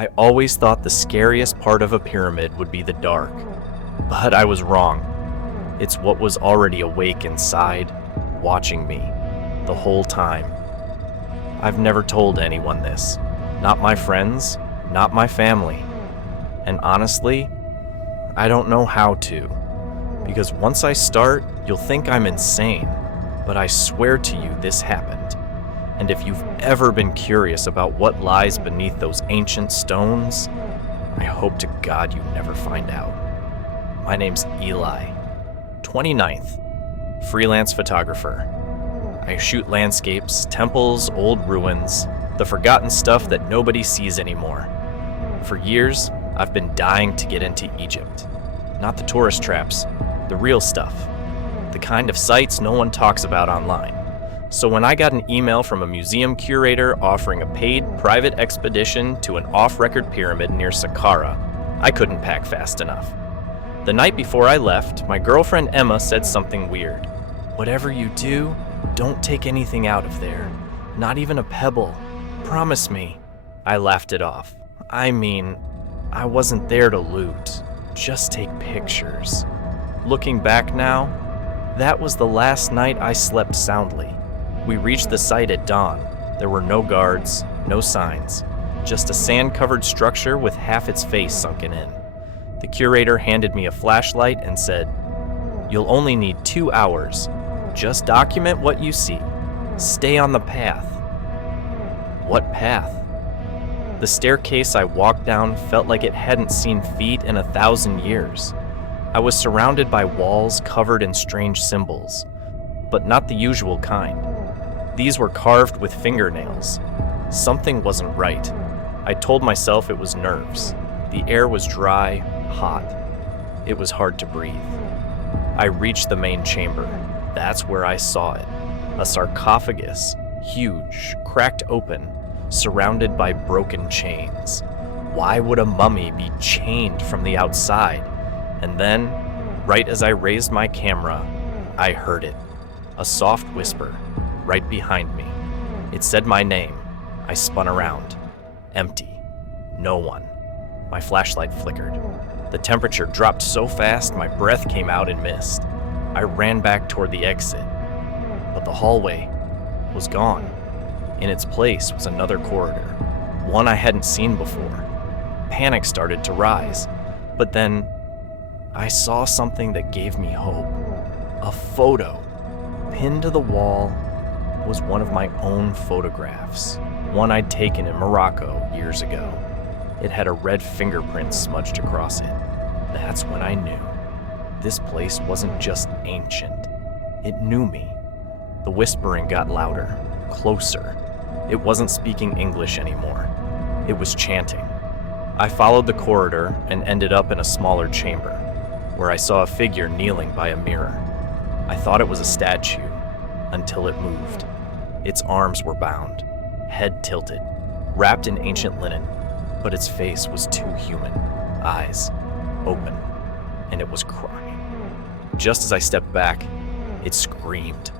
I always thought the scariest part of a pyramid would be the dark, but I was wrong. It's what was already awake inside, watching me, the whole time. I've never told anyone this. Not my friends, not my family. And honestly, I don't know how to. Because once I start, you'll think I'm insane. But I swear to you this happened. And if you've ever been curious about what lies beneath those ancient stones, I hope to God you never find out. My name's Eli, 29th, freelance photographer. I shoot landscapes, temples, old ruins, the forgotten stuff that nobody sees anymore. For years, I've been dying to get into Egypt. Not the tourist traps, the real stuff. The kind of sites no one talks about online. So when I got an email from a museum curator offering a paid private expedition to an off-record pyramid near Saqqara, I couldn't pack fast enough. The night before I left, my girlfriend Emma said something weird. "Whatever you do, don't take anything out of there. Not even a pebble. Promise me." I laughed it off. I mean, I wasn't there to loot, just take pictures. Looking back now, that was the last night I slept soundly. We reached the site at dawn. There were no guards, no signs, just a sand-covered structure with half its face sunken in. The curator handed me a flashlight and said, "You'll only need 2 hours. Just document what you see. Stay on the path." What path? The staircase I walked down felt like it hadn't seen feet in 1,000 years. I was surrounded by walls covered in strange symbols, but not the usual kind. These were carved with fingernails. Something wasn't right. I told myself it was nerves. The air was dry, hot. It was hard to breathe. I reached the main chamber. That's where I saw it. A sarcophagus, huge, cracked open, surrounded by broken chains. Why would a mummy be chained from the outside? And then, right as I raised my camera, I heard it. A soft whisper, right behind me. It said my name. I spun around. Empty. No one. My flashlight flickered. The temperature dropped so fast my breath came out in mist. I ran back toward the exit, but the hallway was gone. In its place was another corridor, one I hadn't seen before. Panic started to rise, but then I saw something that gave me hope. A photo. Pinned to the wall was one of my own photographs, one I'd taken in Morocco years ago. It had a red fingerprint smudged across it. That's when I knew. This place wasn't just ancient. It knew me. The whispering got louder, closer. It wasn't speaking English anymore. It was chanting. I followed the corridor and ended up in a smaller chamber, where I saw a figure kneeling by a mirror. I thought it was a statue, until it moved. Its arms were bound, head tilted, wrapped in ancient linen, but its face was too human, eyes open, and it was crying. Just as I stepped back, it screamed,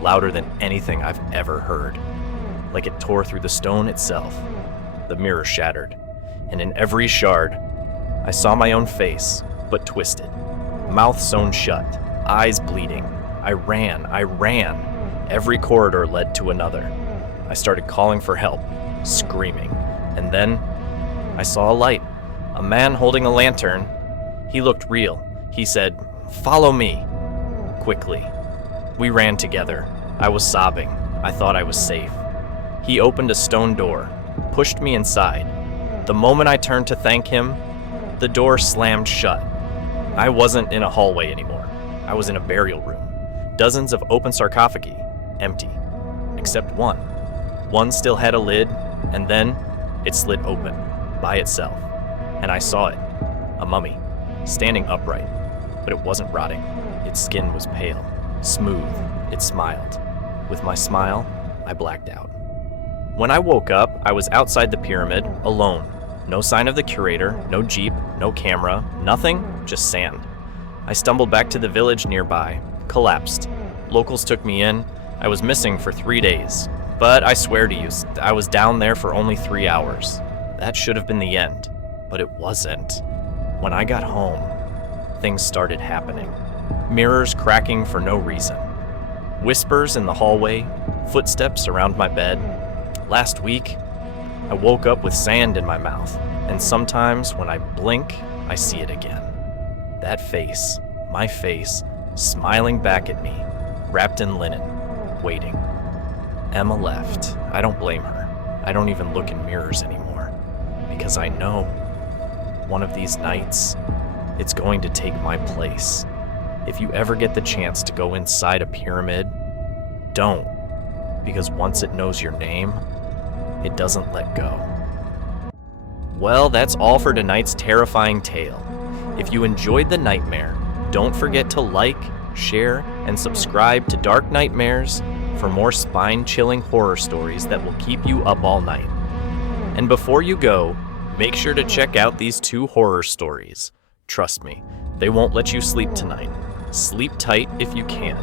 louder than anything I've ever heard, like it tore through the stone itself. The mirror shattered, and in every shard, I saw my own face, but twisted, mouth sewn shut, eyes bleeding. I ran. Every corridor led to another. I started calling for help, screaming, and then I saw a light, a man holding a lantern. He looked real. He said, "Follow me." Quickly. We ran together. I was sobbing. I thought I was safe. He opened a stone door, pushed me inside. The moment I turned to thank him, the door slammed shut. I wasn't in a hallway anymore. I was in a burial room. Dozens of open sarcophagi, empty, except one. One still had a lid, and then it slid open, by itself. And I saw it, a mummy, standing upright, but it wasn't rotting. Its skin was pale, smooth. It smiled. With my smile, I blacked out. When I woke up, I was outside the pyramid, alone. No sign of the curator, no jeep, no camera, nothing, just sand. I stumbled back to the village nearby, collapsed. Locals took me in. I was missing for 3 days. But I swear to you, I was down there for only 3 hours. That should have been the end, but it wasn't. When I got home, things started happening. Mirrors cracking for no reason. Whispers in the hallway, footsteps around my bed. Last week, I woke up with sand in my mouth, and sometimes when I blink, I see it again. That face, my face, smiling back at me, wrapped in linen, waiting. Emma left. I don't blame her. I don't even look in mirrors anymore, because I know one of these nights, it's going to take my place. If you ever get the chance to go inside a pyramid, don't, because once it knows your name, it doesn't let go. Well, that's all for tonight's terrifying tale. If you enjoyed the nightmare, don't forget to like, share, and subscribe to Dark Nightmares for more spine-chilling horror stories that will keep you up all night. And before you go, make sure to check out these 2 horror stories. Trust me, they won't let you sleep tonight. Sleep tight if you can.